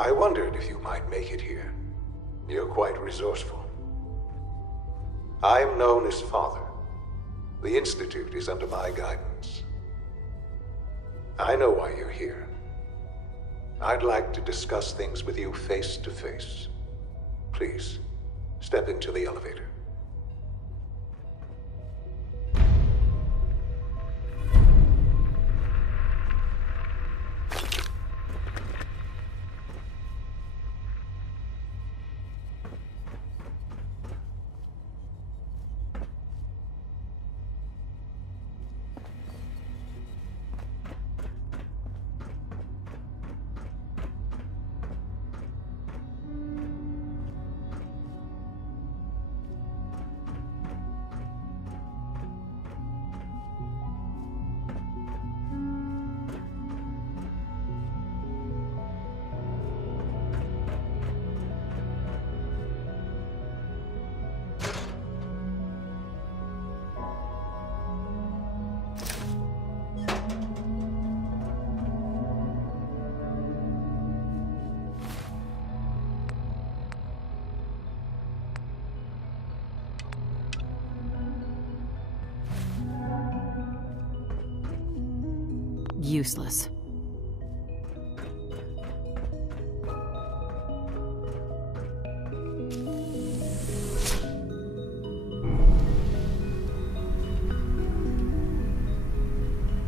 I wondered if you might make it here. You're quite resourceful. I'm known as Father. The Institute is under my guidance. I know why you're here. I'd like to discuss things with you face to face. Please, step into the elevator. Useless.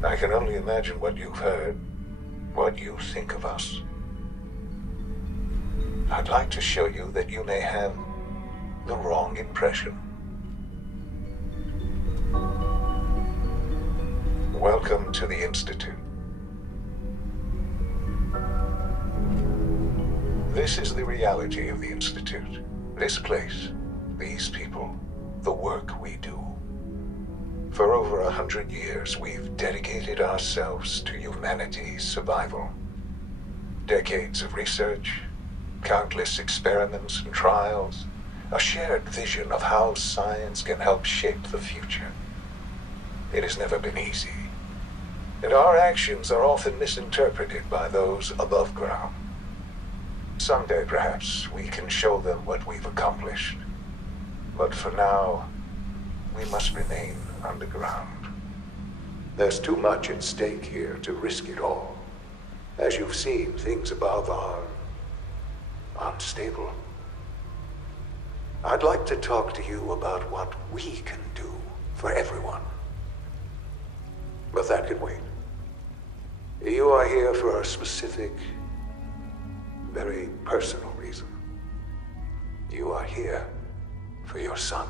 I can only imagine what you've heard, what you think of us. I'd like to show you that you may have the wrong impression. Welcome to the Institute. This is the reality of the Institute. This place, these people, the work we do. For over 100 years, we've dedicated ourselves to humanity's survival. Decades of research, countless experiments and trials, a shared vision of how science can help shape the future. It has never been easy, and our actions are often misinterpreted by those above ground. Someday, perhaps, we can show them what we've accomplished. But for now, we must remain underground. There's too much at stake here to risk it all. As you've seen, things above are unstable. I'd like to talk to you about what we can do for everyone. But that can wait. You are here for a specific, very personal reason. You are here for your son.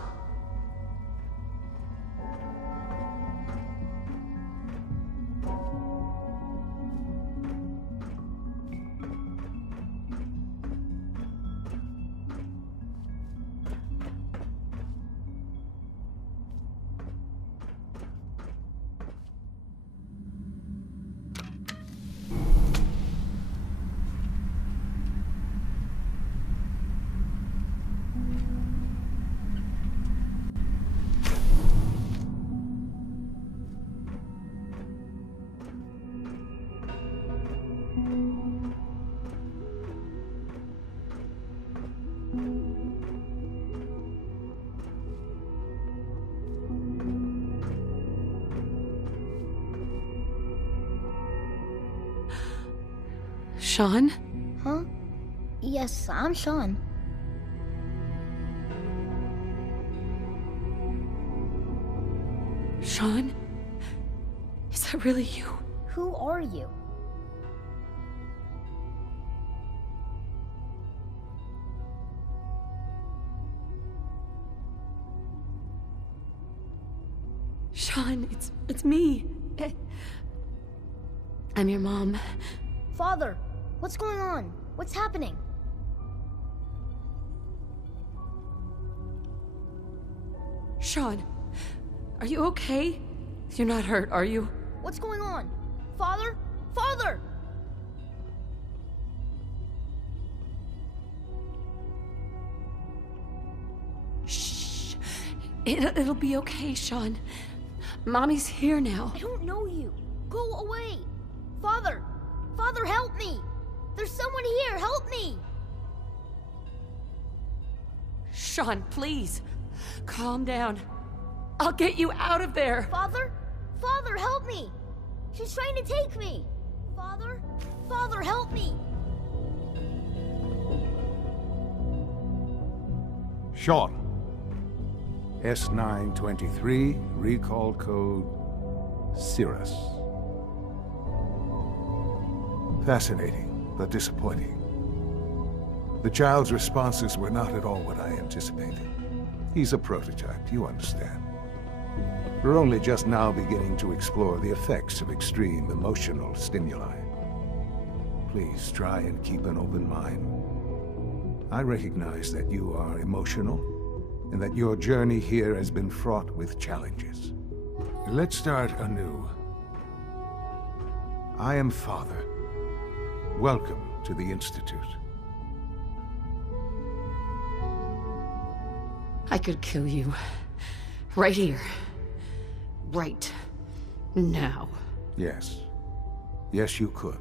Sean? Huh? Yes, I'm Sean. Sean? Is that really you? Who are you? Sean, it's me. I'm your mom. Father, what's going on? What's happening? Sean, are you okay? You're not hurt, are you? What's going on? Father? Father! Shh. It'll be okay, Sean. Mommy's here now. I don't know you. Go away. Father! Father, help me! There's someone here! Help me! Sean, please. Calm down. I'll get you out of there. Father? Father, help me! She's trying to take me! Father? Father, help me! Sean. S923, recall code Cirrus. Fascinating, but disappointing. The child's responses were not at all what I anticipated. He's a prototype, you understand. We're only just now beginning to explore the effects of extreme emotional stimuli. Please try and keep an open mind. I recognize that you are emotional, and that your journey here has been fraught with challenges. Let's start anew. I am Father. Welcome to the Institute. I could kill you. Right here. Right now. Yes. Yes, you could.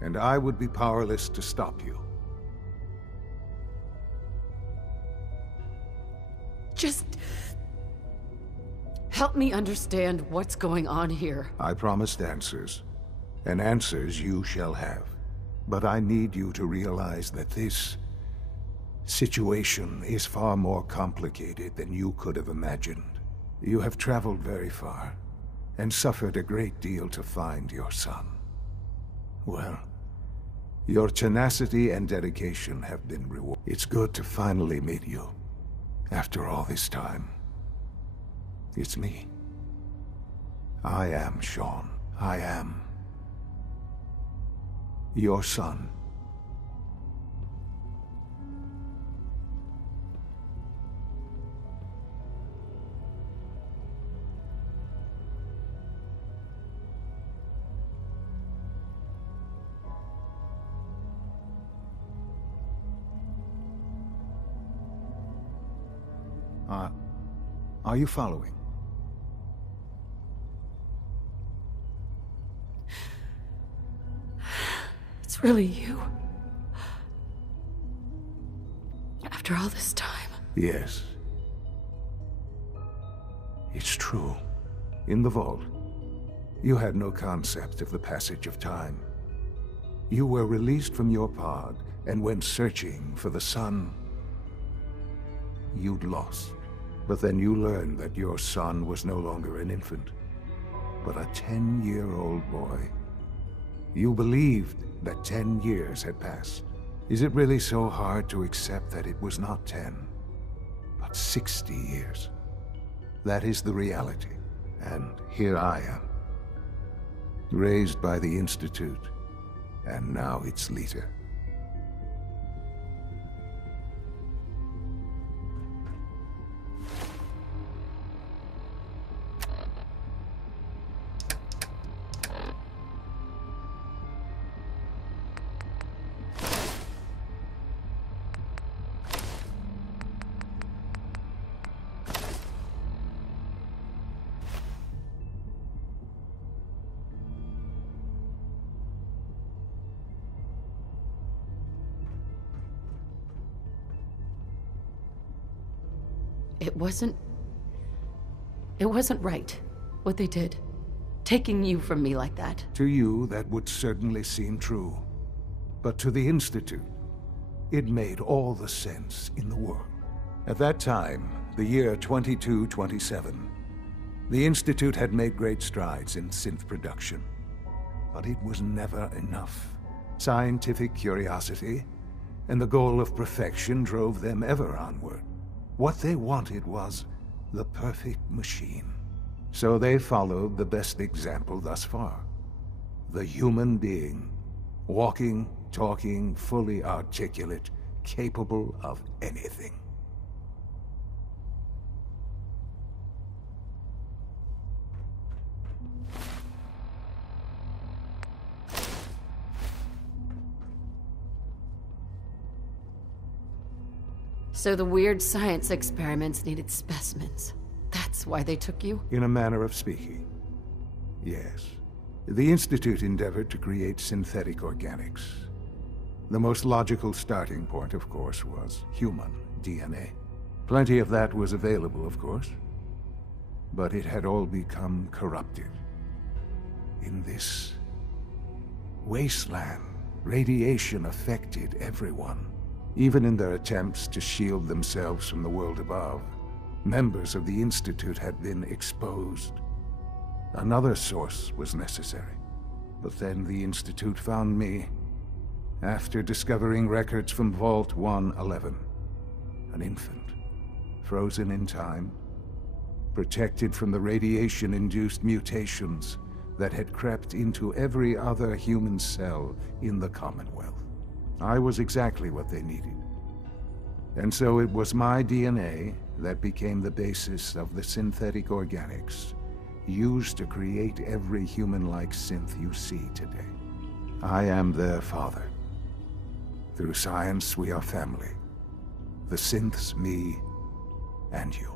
And I would be powerless to stop you. Just help me understand what's going on here. I promised answers, and answers you shall have. But I need you to realize that this situation is far more complicated than you could have imagined. You have traveled very far, and suffered a great deal to find your son. Well, your tenacity and dedication have been rewarded. It's good to finally meet you. After all this time, it's me. I am Sean. I am your son. Are you following? It's really you. After all this time. Yes. It's true. In the vault, you had no concept of the passage of time. You were released from your pod and went searching for the son you'd lost. But then you learned that your son was no longer an infant, but a 10-year-old boy. You believed that 10 years had passed. Is it really so hard to accept that it was not 10, but 60 years? That is the reality, and here I am, raised by the Institute, and now its leader. It wasn't right, what they did. Taking you from me like that. To you, that would certainly seem true. But to the Institute, it made all the sense in the world. At that time, the year 2227, the Institute had made great strides in synth production. But it was never enough. Scientific curiosity and the goal of perfection drove them ever onward. What they wanted was the perfect machine. So they followed the best example thus far. The human being. Walking, talking, fully articulate, capable of anything. So the weird science experiments needed specimens. That's why they took you? In a manner of speaking, yes. The Institute endeavored to create synthetic organics, The most logical starting point, of course, was human DNA. Plenty of that was available, of course. But it had all become corrupted. In this wasteland, radiation affected everyone. Even in their attempts to shield themselves from the world above, members of the Institute had been exposed. Another source was necessary. But then the Institute found me after discovering records from Vault 111. An infant, frozen in time, protected from the radiation-induced mutations that had crept into every other human cell in the Commonwealth. I was exactly what they needed. And so it was my DNA that became the basis of the synthetic organics used to create every human-like synth you see today. I am their father. Through science, we are family. The synths, me, and you.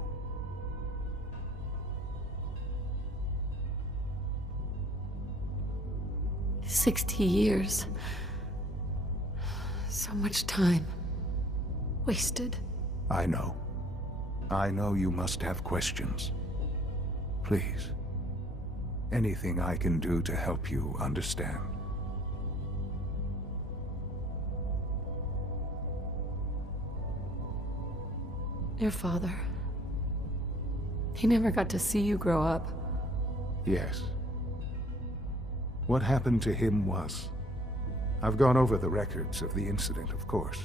"60 years. So much time. Wasted." I know. I know you must have questions. Please. Anything I can do to help you understand. Your father. He never got to see you grow up. Yes. What happened to him was... I've gone over the records of the incident, of course.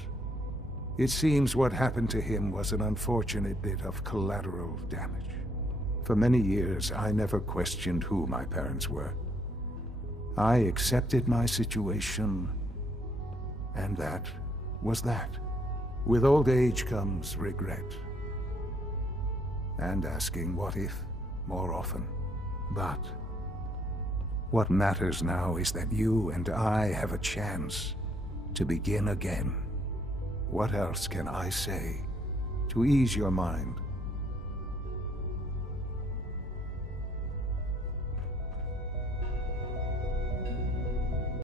It seems what happened to him was an unfortunate bit of collateral damage. For many years, I never questioned who my parents were. I accepted my situation, and that was that. With old age comes regret. And asking what if more often. But what matters now is that you and I have a chance to begin again. What else can I say to ease your mind?